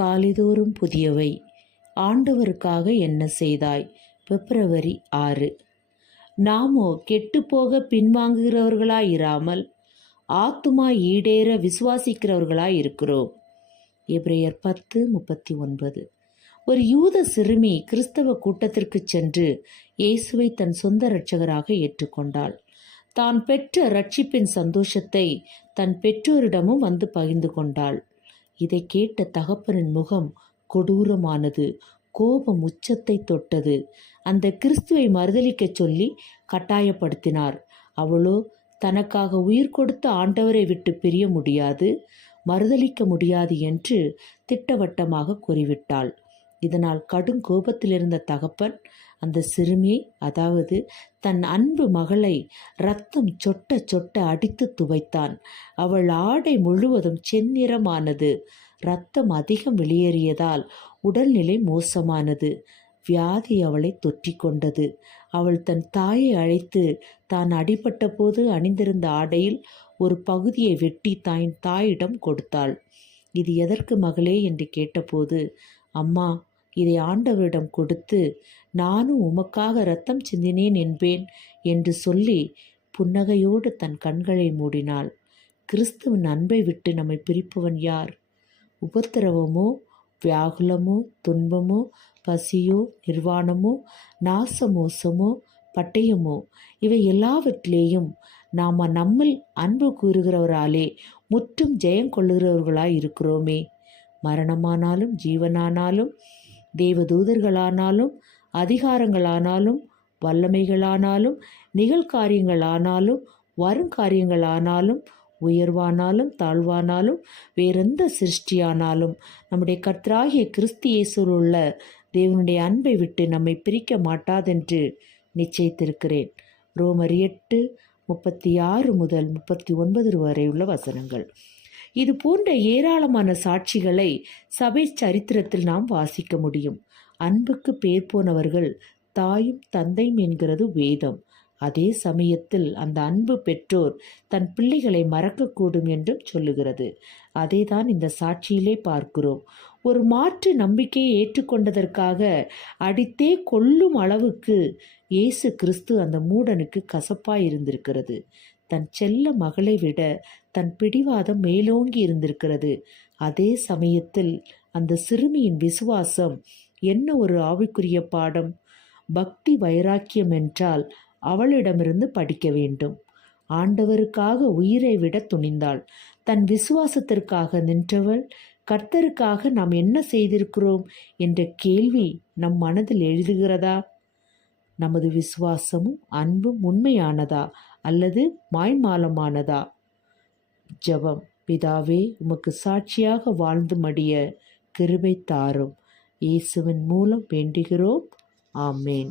காலைதோறும் புதியவை. ஆண்டவருக்காக என்ன செய்தாய்? பிப்ரவரி 6. நாமோ கெட்டுப்போக பின்வாங்குகிறவர்களாயிராமல் ஆத்துமா ஈடேற விசுவாசிக்கிறவர்களாய் இருக்கிறோம். எபிரேயர் 10:39. ஒரு யூத சிறுமி கிறிஸ்தவ கூட்டத்திற்கு சென்று இயேசுவை தன் சொந்த இரட்சகராக ஏற்றுக்கொண்டாள். தான் பெற்ற இரட்சிப்பின் சந்தோஷத்தை தன் பெற்றோரிடமும் வந்து பகிர்ந்து கொண்டாள். இதை கேட்ட தகப்பனின் முகம் கொடூரமானது. கோபம் உச்சத்தை தொட்டது. அந்த கிறிஸ்துவை மறுதலிக்க சொல்லி கட்டாயப்படுத்தினார். அவளோ தனக்காக உயிர் கொடுத்த ஆண்டவரை விட்டு பிரிய முடியாது, மறுதலிக்க முடியாது என்று திட்டவட்டமாக கூறிவிட்டாள். இதனால் கடும் கோபத்தில் இருந்த தகப்பன் அந்த சிறுமியை, அதாவது தன் அன்பு மகளை இரத்தம் சொட்ட சொட்ட அடித்து துவைத்தான். அவள் ஆடை முழுவதும் செந்நிறமானது. இரத்தம் அதிகம் வெளியேறியதால் உடல்நிலை மோசமானது. வியாதி அவளை தொற்றி கொண்டது. அவள் தன் தாயை அழைத்து தான் அடிபட்ட போது அணிந்திருந்த ஆடையில் ஒரு பகுதியை வெட்டி தாயிடம் கொடுத்தாள். இது எதற்கு மகளே என்று கேட்டபோது, அம்மா, இதை ஆண்டவரிடம் கொடுத்து நானும் உமக்காக இரத்தம் சிந்தினேன் என்பேன் என்று சொல்லி புன்னகையோடு தன் கண்களை மூடினாள். கிறிஸ்துவின் அன்பை விட்டு நம்மை பிரிப்பவன் யார்? உபத்திரவமோ, வியாகுலமோ, துன்பமோ, பசியோ, நிர்வாணமோ, நாசமோசமோ, பட்டயமோ, இவை எல்லாவற்றிலேயும் நாம் நம்மில் அன்பு கூறுகிறவராலே முற்றும் ஜெயம் கொள்ளுகிறவர்களாய் இருக்கிறோமே. மரணமானாலும் ஜீவனானாலும் தேவதூதர்களானாலும் அதிகாரங்களானாலும் வல்லமைகளானாலும் நிகழ்காரியங்களானாலும் வருங்காரியங்களானாலும் உயர்வானாலும் தாழ்வானாலும் வேறெந்த சிருஷ்டியானாலும் நம்முடைய கர்த்தராகிய கிறிஸ்து இயேசுவில் உள்ள தேவனுடைய அன்பை விட்டு நம்மை பிரிக்க மாட்டாதென்று நிச்சயித்திருக்கிறேன். ரோமர் 8:36 முதல் 39 வரை உள்ள வசனங்கள். இது போன்ற ஏராளமான சாட்சிகளை சபை சரித்திரத்தில் நாம் வாசிக்க முடியும். அன்புக்கு பேர் போனவர்கள் தாயும் தந்தையும் என்கிறது வேதம். அதே சமயத்தில் அந்த அன்பு பெற்றோர் தன் பிள்ளைகளை மறக்கக்கூடும் என்றும் சொல்லுகிறது. அதே தான் இந்த சாட்சியிலே பார்க்கிறோம். ஒரு மாற்று நம்பிக்கையை ஏற்றுக்கொண்டதற்காக அடித்தே கொல்லும் அளவுக்கு இயேசு கிறிஸ்து அந்த மூடனுக்கு கசப்பாய் இருந்திருக்கிறது. தன் செல்ல மகளை விட தன் பிடிவாதம் மேலோங்கி இருந்திருக்கிறது. அதே சமயத்தில் அந்த சிறுமியின் விசுவாசம் என்ன ஒரு ஆவிக்குரிய பாடம்! பக்தி வைராக்கியம் என்றால் அவளிடமிருந்து படிக்க வேண்டும். ஆண்டவருக்காக உயிரை விட துணிந்தாள். தன் விசுவாசத்திற்காக நின்றவள். கர்த்தருக்காக நாம் என்ன செய்திருக்கிறோம் என்ற கேள்வி நம் மனதில் எழுதுகிறதா? நமது விசுவாசமும் அன்பும் உண்மையானதா அல்லது மாய்மாலமானதா? ஜெபம். பிதாவே, உமக்கு சாட்சியாக வாழ்ந்து மடிய கிருபை தாரும். இயேசுவின் மூலம் வேண்டுகிறோம். ஆமேன்.